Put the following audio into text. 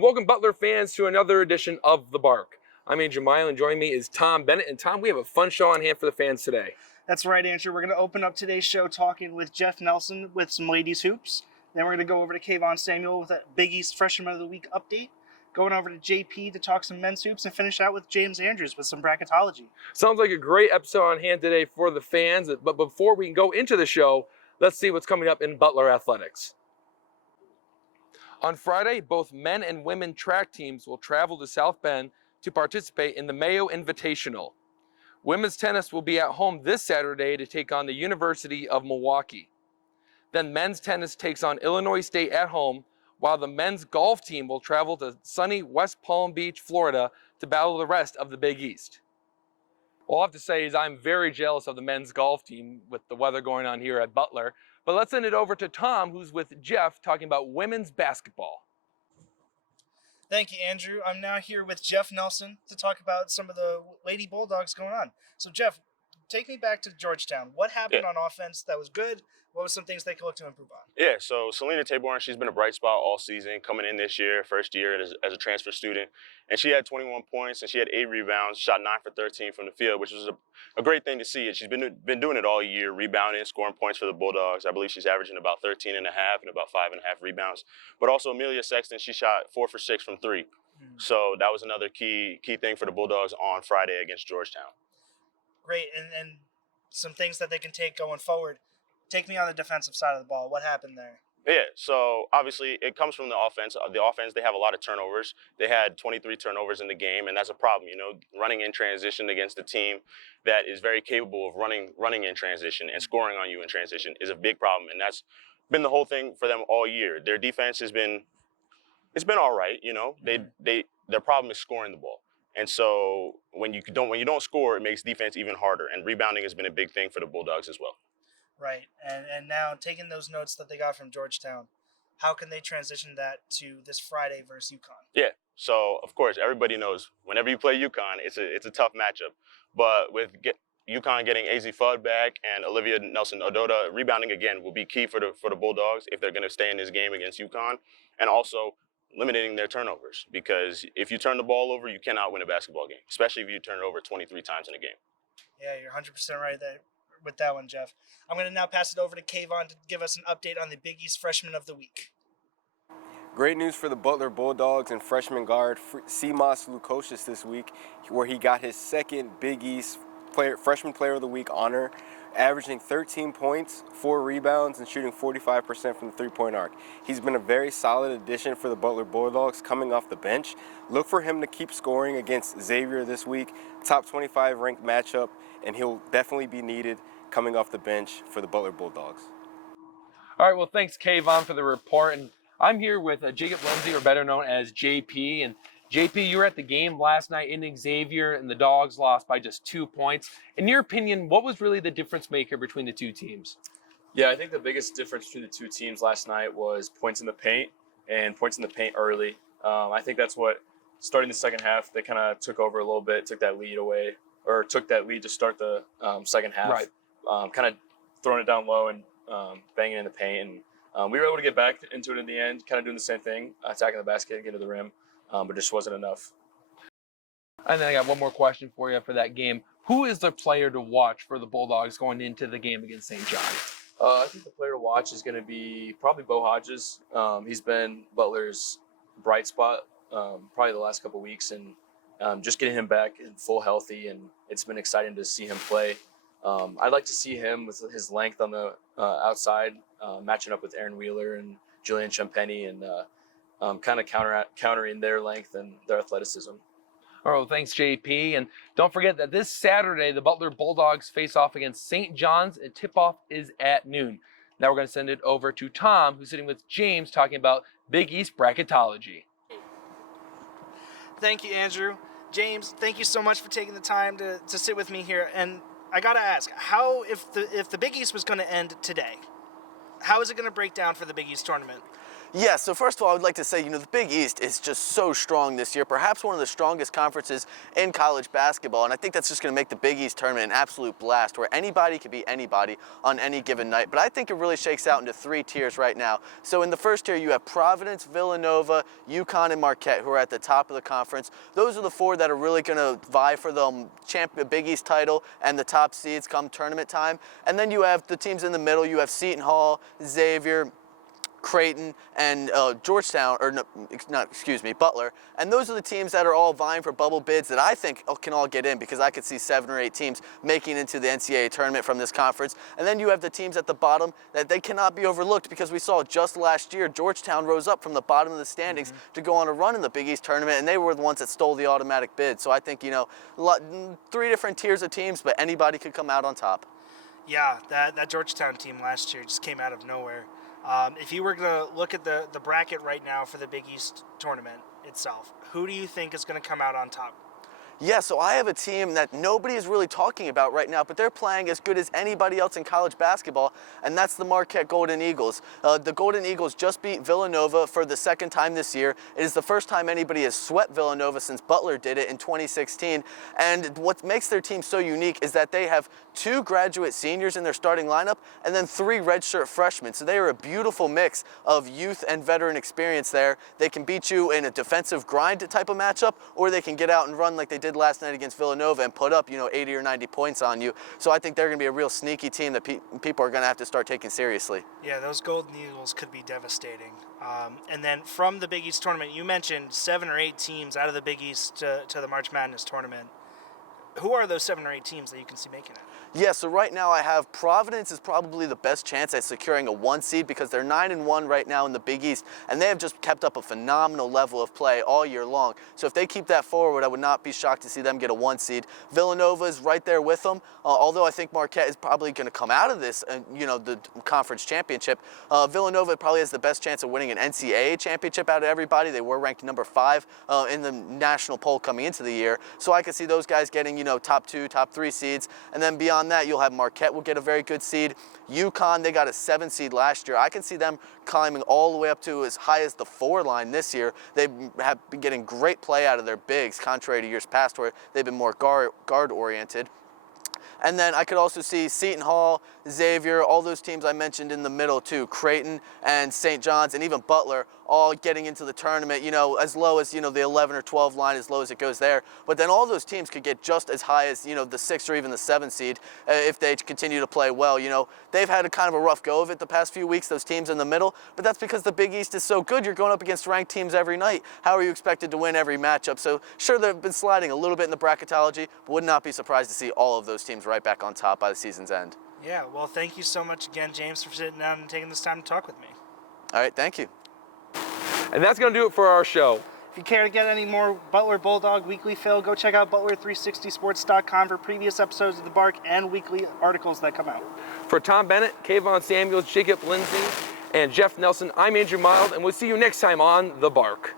And welcome, Butler fans, to another edition of The Bark. I'm Andrew Mile, and joining me is Tom Bennett. And Tom, we have a fun show on hand for the fans today. That's right, Andrew. We're going to open up today's show talking with Jeff Nelson with some ladies hoops. Then we're going to go over to Kavon Samuel with a Big East Freshman of the Week update. Going over to JP to talk some men's hoops, and finish out with James Andrews with some bracketology. Sounds like a great episode on hand today for the fans. But before we can go into the show, let's see what's coming up in Butler athletics. On Friday, both men and women track teams will travel to South Bend to participate in the Mayo Invitational. Women's tennis will be at home this Saturday to take on the University of Milwaukee. Then men's tennis takes on Illinois State at home, while the men's golf team will travel to sunny West Palm Beach, Florida to battle the rest of the Big East. All I have to say is I'm very jealous of the men's golf team with the weather going on here at Butler. But let's send it over to Tom, who's with Jeff, talking about women's basketball. Thank you, Andrew. I'm now here with Jeff Nelson to talk about some of the Lady Bulldogs going on. So, Jeff, take me back to Georgetown. What happened on offense that was good? What were some things they could look to improve on? Yeah, so Selena Taborn, she's been a bright spot all season, coming in this year, first year as a transfer student. And she had 21 points, and she had 8 rebounds, shot 9 for 13 from the field, which was a great thing to see. And she's been doing it all year, rebounding, scoring points for the Bulldogs. I believe she's averaging about 13 and a half and about 5.5 rebounds. But also Amelia Sexton, she shot 4 for 6 from 3. So that was another key thing for the Bulldogs on Friday against Georgetown. Great, and some things that they can take going forward. Take me on the defensive side of the ball. What happened there? Yeah, so obviously it comes from the offense. The offense, they have a lot of turnovers. They had 23 turnovers in the game, and that's a problem. You know, running in transition against a team that is very capable of running in transition and scoring on you in transition is a big problem, and that's been the whole thing for them all year. Their defense has been all right. You know, their problem is scoring the ball. And so when you don't score, it makes defense even harder. And rebounding has been a big thing for the Bulldogs as well. Right, and now taking those notes that they got from Georgetown, how can they transition that to this Friday versus UConn? Yeah, so of course everybody knows whenever you play UConn, it's a tough matchup. But with UConn getting AZ Fudd back and Olivia Nelson-Ododa, rebounding again will be key for the Bulldogs if they're going to stay in this game against UConn, and also limiting their turnovers, because if you turn the ball over, you cannot win a basketball game, especially if you turn it over 23 times in a game. Yeah, you're 100% right there with that one, Jeff. I'm going to now pass it over to Kavon to give us an update on the Big East Freshman of the Week. Great news for the Butler Bulldogs and freshman guard Simas Lukosius this week, where he got his second Big East Freshman Player of the Week honor, averaging 13 points, 4 rebounds, and shooting 45% from the three-point arc. He's been a very solid addition for the Butler Bulldogs coming off the bench. Look for him to keep scoring against Xavier this week, top 25 ranked matchup, and he'll definitely be needed coming off the bench for the Butler Bulldogs. All right, well, thanks, Kavon, for the report. And I'm here with Jacob Lindsey, or better known as JP. And JP, you were at the game last night in Xavier, and the Dogs lost by just 2 points. In your opinion, what was really the difference maker between the two teams? Yeah, I think the biggest difference between the two teams last night was points in the paint and points in the paint early. I think that's what, starting the second half, they kind of took over a little bit, took that lead away, or took that lead to start the second half. Right. Kind of throwing it down low and banging in the paint. And we were able to get back into it in the end, kind of doing the same thing, attacking the basket and getting to the rim, but just wasn't enough. And then I got one more question for you for that game. Who is the player to watch for the Bulldogs going into the game against St. John? I think the player to watch is going to be probably Bo Hodges. He's been Butler's bright spot probably the last couple of weeks, and just getting him back in full healthy, and it's been exciting to see him play. I'd like to see him with his length on the outside, matching up with Aaron Wheeler and Julian Champagny, and kind of countering their length and their athleticism. All right, well, thanks, JP. And don't forget that this Saturday, the Butler Bulldogs face off against St. John's, and tip-off is at noon. Now we're going to send it over to Tom, who's sitting with James, talking about Big East bracketology. Thank you, Andrew. James, thank you so much for taking the time to sit with me here. And I got to ask, how, if the Big East was going to end today, how is it going to break down for the Big East tournament? Yeah, so first of all, I would like to say, the Big East is just so strong this year, perhaps one of the strongest conferences in college basketball, and I think that's just going to make the Big East tournament an absolute blast, where anybody can beat anybody on any given night. But I think it really shakes out into 3 tiers right now. So in the first tier, you have Providence, Villanova, UConn, and Marquette, who are at the top of the conference. Those are the 4 that are really going to vie for the Big East title and the top seeds come tournament time. And then you have the teams in the middle. You have Seton Hall, Xavier, Creighton, and Butler. And those are the teams that are all vying for bubble bids that I think can all get in, because I could see 7 or 8 teams making into the NCAA tournament from this conference. And then you have the teams at the bottom that they cannot be overlooked, because we saw just last year Georgetown rose up from the bottom of the standings to go on a run in the Big East tournament, and they were the ones that stole the automatic bid. So I think, 3 different tiers of teams, but anybody could come out on top. Yeah, that Georgetown team last year just came out of nowhere. If you were going to look at the bracket right now for the Big East tournament itself, who do you think is going to come out on top? Yeah, so I have a team that nobody is really talking about right now, but they're playing as good as anybody else in college basketball, and that's the Marquette Golden Eagles. The Golden Eagles just beat Villanova for the 2nd time this year. It is the first time anybody has swept Villanova since Butler did it in 2016, and what makes their team so unique is that they have 2 graduate seniors in their starting lineup and then 3 redshirt freshmen. So they are a beautiful mix of youth and veteran experience there. They can beat you in a defensive grind type of matchup, or they can get out and run like they did last night against Villanova and put up 80 or 90 points on you. So I think they're going to be a real sneaky team that people are going to have to start taking seriously. Yeah, those Golden Eagles could be devastating. And then from the Big East tournament, you mentioned 7 or 8 teams out of the Big East to the March Madness tournament. Who are those 7 or 8 teams that you can see making it? Yeah, so right now I have Providence is probably the best chance at securing a 1 seed, because they're 9-1 right now in the Big East, and they have just kept up a phenomenal level of play all year long. So if they keep that forward, I would not be shocked to see them get a 1 seed. Villanova is right there with them, although I think Marquette is probably going to come out of this, the conference championship. Villanova probably has the best chance of winning an NCAA championship out of everybody. They were ranked number 5 in the national poll coming into the year. So I could see those guys getting, top 2, top 3 seeds, and then beyond that, you'll have Marquette will get a very good seed. UConn, they got a 7 seed last year. I can see them climbing all the way up to as high as the 4 line this year. They have been getting great play out of their bigs, contrary to years past where they've been more guard-oriented. And then I could also see Seton Hall, Xavier, all those teams I mentioned in the middle too, Creighton and St. John's and even Butler, all getting into the tournament, as low as, the 11 or 12 line, as low as it goes there. But then all those teams could get just as high as, the 6 or even the 7 seed if they continue to play well. They've had a kind of a rough go of it the past few weeks, those teams in the middle, but that's because the Big East is so good. You're going up against ranked teams every night. How are you expected to win every matchup? So sure, they've been sliding a little bit in the bracketology, but would not be surprised to see all of those teams right back on top by the season's end. Yeah, well, thank you so much again, James, for sitting down and taking this time to talk with me. All right, thank you. And that's going to do it for our show. If you care to get any more Butler Bulldog Weekly Fill, go check out Butler360sports.com for previous episodes of The Bark and weekly articles that come out. For Tom Bennett, Kavon Samuels, Jacob Lindsey, and Jeff Nelson, I'm Andrew Mild, and we'll see you next time on The Bark.